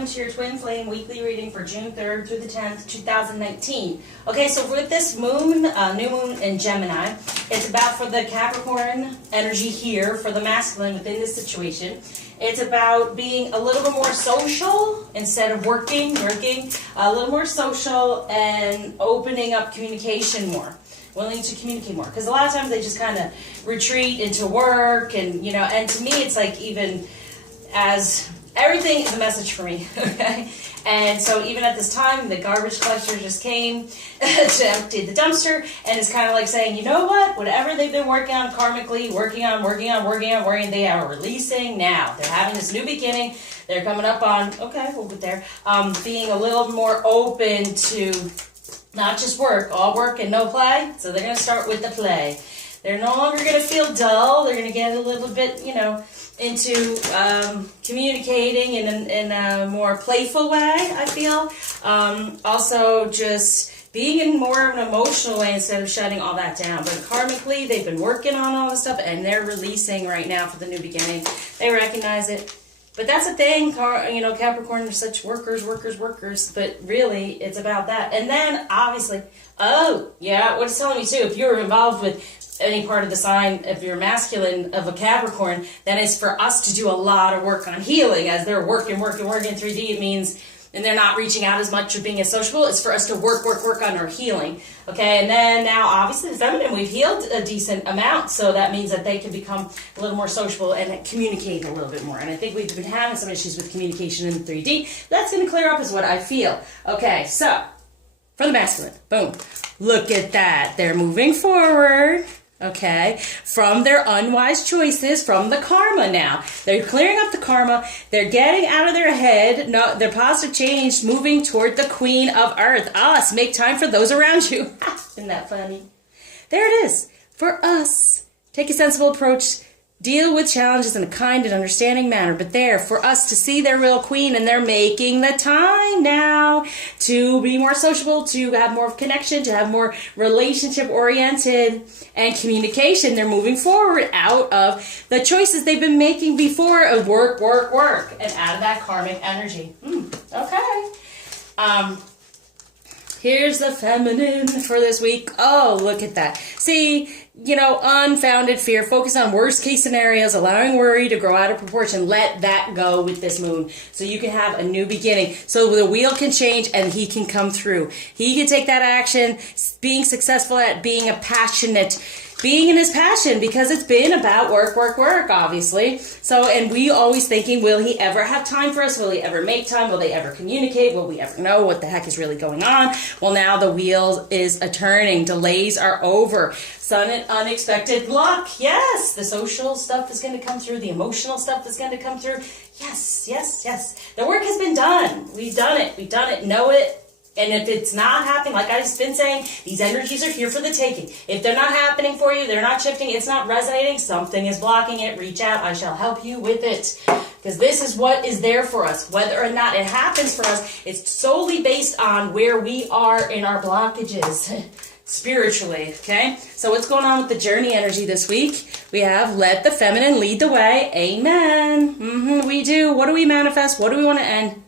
welcome to your Twin Flame weekly reading for June 3rd through the 10th, 2019. Okay, so with this moon, new moon in Gemini, it's about for the Capricorn energy here, for the masculine within this situation. It's about being a little bit more social instead of working, a little more social and opening up communication more. Willing to communicate more, because a lot of times they just kind of retreat into work, and and to me it's like, even as everything is a message for me, okay? And so even at this time, the garbage collector just came to empty the dumpster, and it's kind of like saying, you know what, whatever they've been working on karmically, working, they are releasing now. They're having this new beginning. They're coming up on, okay, we'll get there, being a little more open to not just work, all work and no play. So they're going to start with the play. They're no longer going to feel dull. They're going to get a little bit, into communicating in a more playful way, I feel. Also just being in more of an emotional way instead of shutting all that down. But karmically, they've been working on all this stuff, and they're releasing right now for the new beginning. They recognize it. But that's the thing, Capricorn are such workers, but really, it's about that. And then, obviously, what it's telling me, too, if you're involved with any part of the sign, if you're masculine of a Capricorn, then it's for us to do a lot of work on healing. As they're working 3D, it means, and they're not reaching out as much or being as sociable, it's for us to work on our healing. Okay, and then now, obviously, the feminine, we've healed a decent amount, so that means that they can become a little more sociable and communicate a little bit more. And I think we've been having some issues with communication in 3D. That's going to clear up is what I feel. Okay, so, for the masculine, boom. Look at that. They're moving forward. Okay, from their unwise choices, from the karma now. They're clearing up the karma. They're getting out of their head. No, their positive change, moving toward the Queen of Earth. Us. Make time for those around you. Isn't that funny? There it is. For us. Take a sensible approach. Deal with challenges in a kind and understanding manner. But there, for us to see their real queen, and they're making the time now to be more sociable, to have more connection, to have more relationship-oriented and communication. They're moving forward out of the choices they've been making before of work, and out of that karmic energy. Okay. Here's the feminine for this week. Oh, look at that. See, unfounded fear. Focus on worst case scenarios, allowing worry to grow out of proportion. Let that go with this moon so you can have a new beginning. So the wheel can change and he can come through. He can take that action, being successful at being being in his passion, because it's been about work, obviously. So, and we always thinking, will he ever have time for us? Will he ever make time? Will they ever communicate? Will we ever know what the heck is really going on? Well, now the wheel is a-turning. Delays are over. Sudden unexpected luck. Yes, the social stuff is going to come through. The emotional stuff is going to come through. Yes. The work has been done. We've done it. Know it. And if it's not happening, like I've been saying, these energies are here for the taking. If they're not happening for you, they're not shifting, it's not resonating, something is blocking it, reach out, I shall help you with it. Because this is what is there for us. Whether or not it happens for us, it's solely based on where we are in our blockages spiritually, okay? So what's going on with the journey energy this week? We have let the feminine lead the way. Amen. We do. What do we manifest? What do we want to end?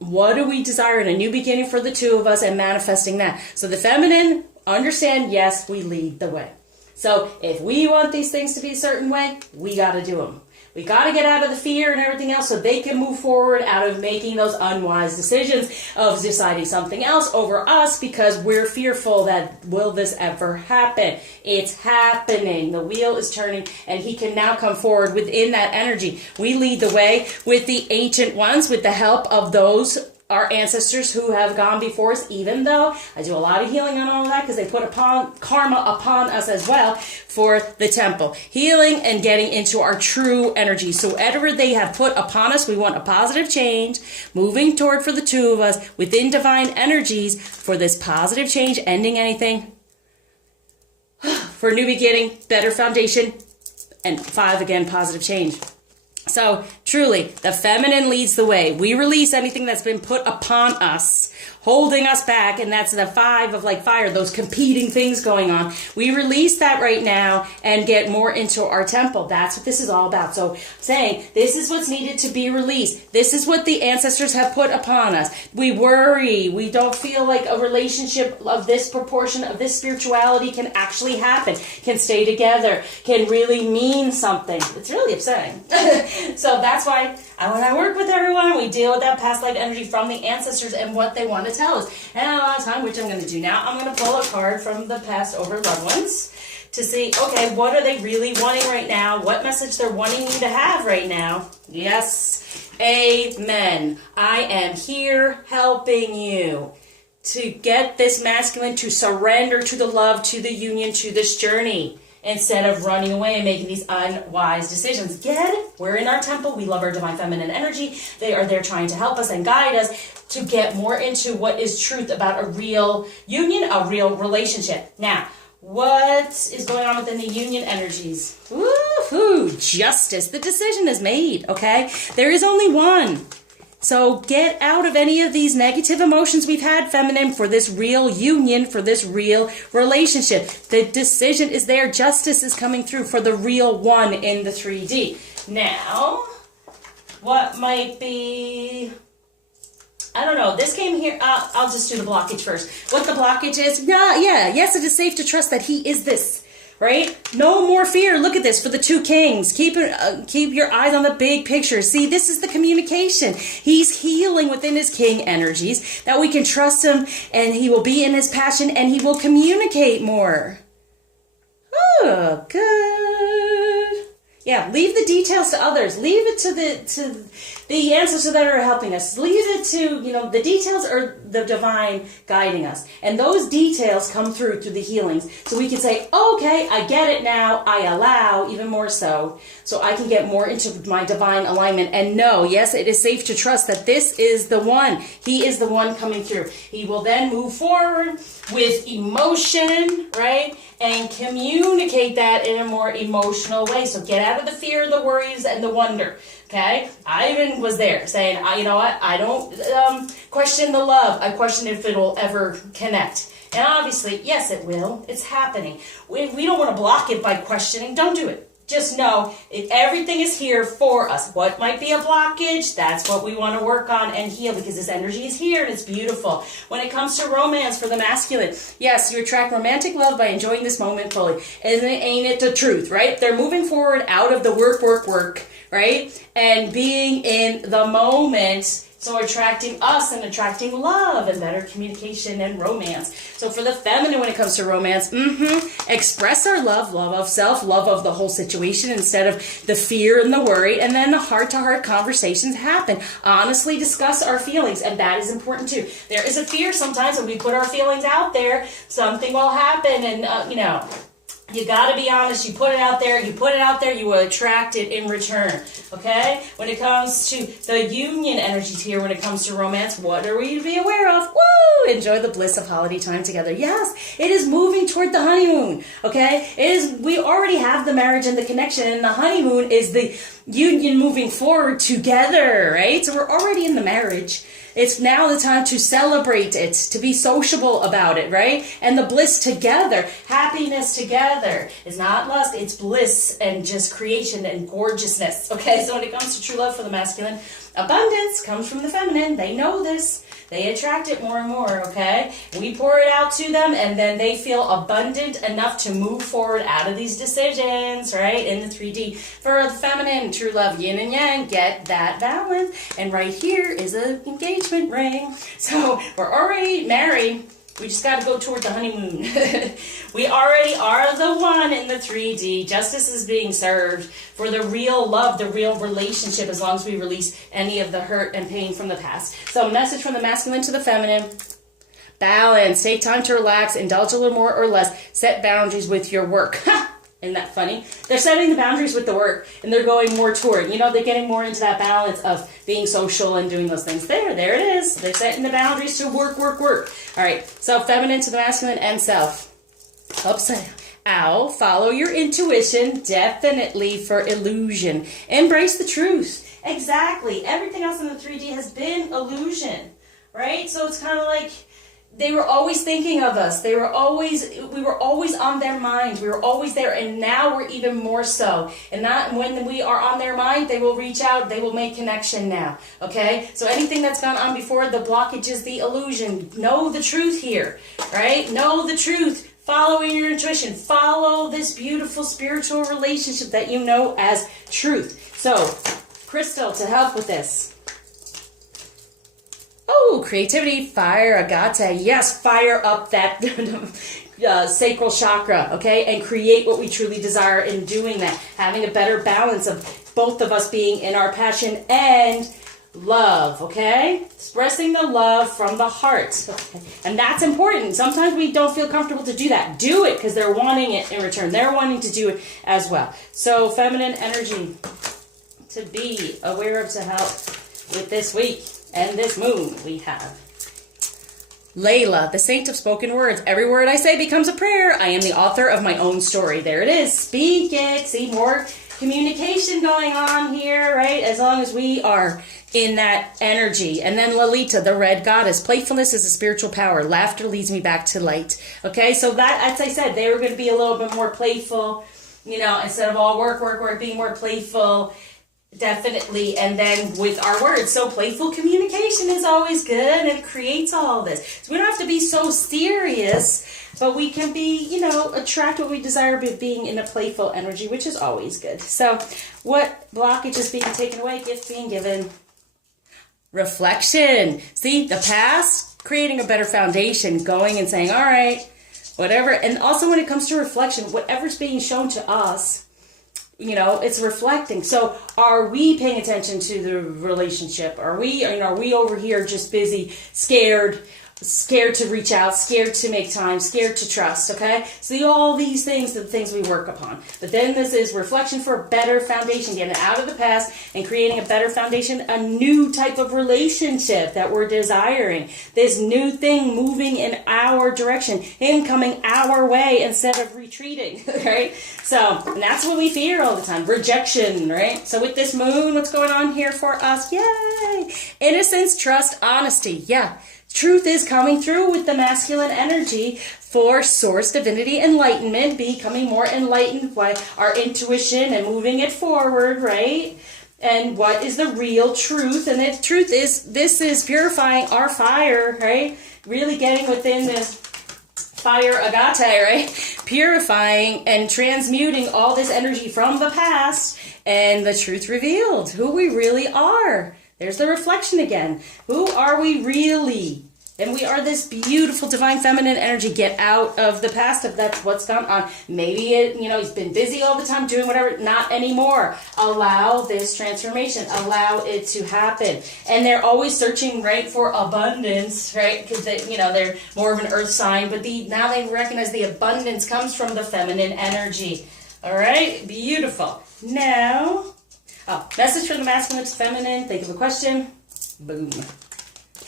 What do we desire in a new beginning for the two of us, and manifesting that? So the feminine, understand, yes, we lead the way. So if we want these things to be a certain way, we got to do them. We got to get out of the fear and everything else so they can move forward out of making those unwise decisions of deciding something else over us, because we're fearful that, will this ever happen? It's happening. The wheel is turning, and he can now come forward within that energy. We lead the way with the ancient ones, with the help of those our ancestors who have gone before us, even though I do a lot of healing on all of that, because they put karma upon us as well for the temple. Healing and getting into our true energy. So whatever they have put upon us, we want a positive change, moving toward for the two of us within divine energies for this positive change, ending anything, for a new beginning, better foundation, and 5 again, positive change. So Truly, the feminine leads the way. We release anything that's been put upon us, holding us back, and that's the 5 of like fire, those competing things going on. We release that right now and get more into our temple. That's what this is all about. So saying, this is what's needed to be released. This is what the ancestors have put upon us. We worry. We don't feel like a relationship of this proportion, of this spirituality can actually happen, can stay together, can really mean something. It's really upsetting. So that's why when I work with everyone, we deal with that past life energy from the ancestors and what they want to tell us. And a lot of time, which I'm going to do now, I'm going to pull a card from the past over loved ones to see, okay, what are they really wanting right now? What message they're wanting you to have right now? Yes. Amen. I am here helping you to get this masculine to surrender to the love, to the union, to this journey, instead of running away and making these unwise decisions. Get it? We're in our temple. We love our divine feminine energy. They are there trying to help us and guide us to get more into what is truth about a real union, a real relationship. Now, what is going on within the union energies? Woohoo! Justice. The decision is made, okay? There is only one. So get out of any of these negative emotions we've had, feminine, for this real union, for this real relationship. The decision is there. Justice is coming through for the real one in the 3D. Now, what might be... I don't know. This came here. I'll just do the blockage first. What the blockage is? Yes, it is safe to trust that he is this. Right? No more fear. Look at this for the 2 kings. Keep your eyes on the big picture. See, this is the communication. He's healing within his king energies, that we can trust him and he will be in his passion and he will communicate more. Oh, good. Yeah, leave the details to others. Leave it to the ancestors that are helping us. Leave it to, the details are the divine guiding us. And those details come through the healings. So we can say, okay, I get it now. I allow even more so I can get more into my divine alignment and know, yes, it is safe to trust that this is the one. He is the one coming through. He will then move forward with emotion, right? And communicate that in a more emotional way. So get out of the fear, the worries, and the wonder. Okay? I even was there saying, you know what? I don't question the love. I question if it will ever connect. And obviously, yes, it will. It's happening. We don't want to block it by questioning. Don't do it. Just know everything is here for us. What might be a blockage, that's what we want to work on and heal, because this energy is here and it's beautiful. When it comes to romance for the masculine, yes, you attract romantic love by enjoying this moment fully. Ain't it the truth, right? They're moving forward out of the work, right? And being in the moment. So attracting us and attracting love and better communication and romance. So for the feminine, when it comes to romance, express our love of self, love of the whole situation instead of the fear and the worry. And then the heart-to-heart conversations happen. Honestly discuss our feelings, and that is important too. There is a fear sometimes when we put our feelings out there, something will happen, and you got to be honest. You put it out there, you will attract it in return, okay? When it comes to the union energies here, when it comes to romance, what are we to be aware of? Woo! Enjoy the bliss of holiday time together. Yes, it is moving toward the honeymoon, okay? We already have the marriage and the connection, and the honeymoon is the union moving forward together, right? So we're already in the marriage. It's now the time to celebrate it, to be sociable about it, right? And the bliss together, happiness together is not lust, it's bliss and just creation and gorgeousness, okay? So when it comes to true love for the masculine, abundance comes from the feminine. They know this. They attract it more and more, okay? We pour it out to them, and then they feel abundant enough to move forward out of these decisions, right? In the 3D. For the feminine, true love, yin and yang, get that balance. And right here is an engagement ring. So we're already married. We just got to go toward the honeymoon. We already are the one in the 3D. Justice is being served for the real love, the real relationship, as long as we release any of the hurt and pain from the past. So, message from the masculine to the feminine. Balance. Take time to relax. Indulge a little more or less. Set boundaries with your work. Isn't that funny? They're setting the boundaries with the work, and they're going more toward, they're getting more into that balance of being social and doing those things. There it is. They're setting the boundaries to work. All right, so feminine to the masculine and self. Upside Owl, follow your intuition, definitely for illusion. Embrace the truth. Exactly. Everything else in the 3D has been illusion, right? So it's kind of like they were always thinking of us. We were always on their mind. We were always there, and now we're even more so. And not when we are on their mind, they will reach out, they will make connection now. Okay? So anything that's gone on before, the blockage is the illusion. Know the truth here, right? Know the truth. Follow your intuition. Follow this beautiful spiritual relationship that you know as truth. So, crystal to help with this. Oh, creativity, fire, agate. Yes, fire up that sacral chakra, okay? And create what we truly desire in doing that. Having a better balance of both of us being in our passion and love, okay? Expressing the love from the heart. Okay? And that's important. Sometimes we don't feel comfortable to do that. Do it because they're wanting it in return. They're wanting to do it as well. So feminine energy to be aware of, to help with this week. And this moon we have Layla, the saint of spoken words. Every word I say becomes a prayer. I am the author of my own story. There it is. Speak it. See, more communication going on here, right? As long as we are in that energy. And then Lalita, the red goddess. Playfulness is a spiritual power. Laughter leads me back to light. Okay, so that, as I said, they were going to be a little bit more playful, you know, instead of all work, being more playful. Definitely. And then with our words, so playful communication is always good, and it creates all this. So we don't have to be so serious, but we can be, you know, attract what we desire by being in a playful energy, which is always good. So what blockage is being taken away, gift being given? Reflection. See, the past, creating a better foundation, going and saying, all right, whatever. And also when it comes to reflection, whatever's being shown to us, you know, it's reflecting. So are we paying attention to the relationship? Are we over here just busy, scared to reach out, scared to make time, scared to trust, okay? So all these things are the things we work upon. But then this is reflection for a better foundation, getting out of the past and creating a better foundation, a new type of relationship that we're desiring. This new thing moving in our direction, him coming our way instead of retreating, right? So, and that's what we fear all the time, rejection, right? So with this moon, what's going on here for us? Yay! Innocence, trust, honesty. Yeah. Truth is coming through with the masculine energy for source, divinity, enlightenment, becoming more enlightened by our intuition and moving it forward, right? And what is the real truth? And the truth is, this is purifying our fire, right? Really getting within this fire agate, right? Purifying and transmuting all this energy from the past, and the truth revealed, who we really are. There's the reflection again. Who are we really? And we are this beautiful divine feminine energy. Get out of the past if that's what's gone on. Maybe he's been busy all the time doing whatever. Not anymore. Allow this transformation. Allow it to happen. And they're always searching, right, for abundance, right? Because they're more of an earth sign. But now they recognize the abundance comes from the feminine energy. All right? Beautiful. Now, message from the masculine to feminine. Think of a question. Boom.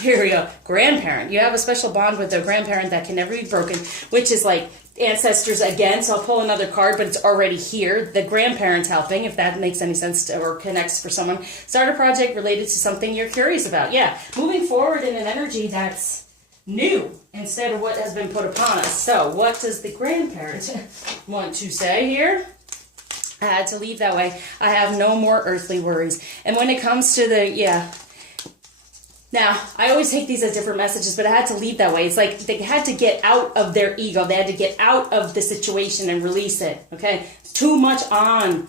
Here we go. Grandparent. You have a special bond with a grandparent that can never be broken, which is like ancestors again. So I'll pull another card, but it's already here. The grandparent's helping, if that makes any sense or connects for someone. Start a project related to something you're curious about. Yeah. Moving forward in an energy that's new instead of what has been put upon us. So what does the grandparent want to say here? I had to leave that way. I have no more earthly worries. And when it comes to now, I always take these as different messages, but I had to leave that way. It's like they had to get out of their ego. They had to get out of the situation and release it, okay? Too much on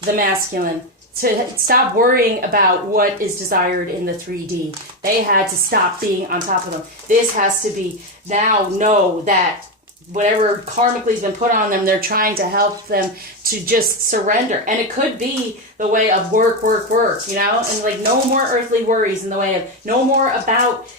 the masculine to stop worrying about what is desired in the 3D. They had to stop being on top of them. This has to be now know that whatever karmically has been put on them, they're trying to help them to just surrender. And it could be the way of work, and like no more earthly worries in the way of no more about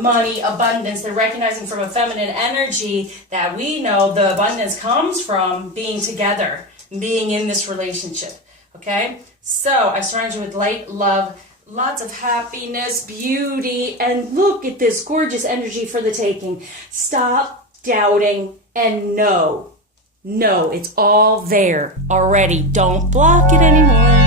money, abundance. They're recognizing from a feminine energy that we know the abundance comes from being together, being in this relationship. Okay? So I surround you with light, love, lots of happiness, beauty, and look at this gorgeous energy for the taking. Stop doubting and know No, it's all there already. Don't block it anymore.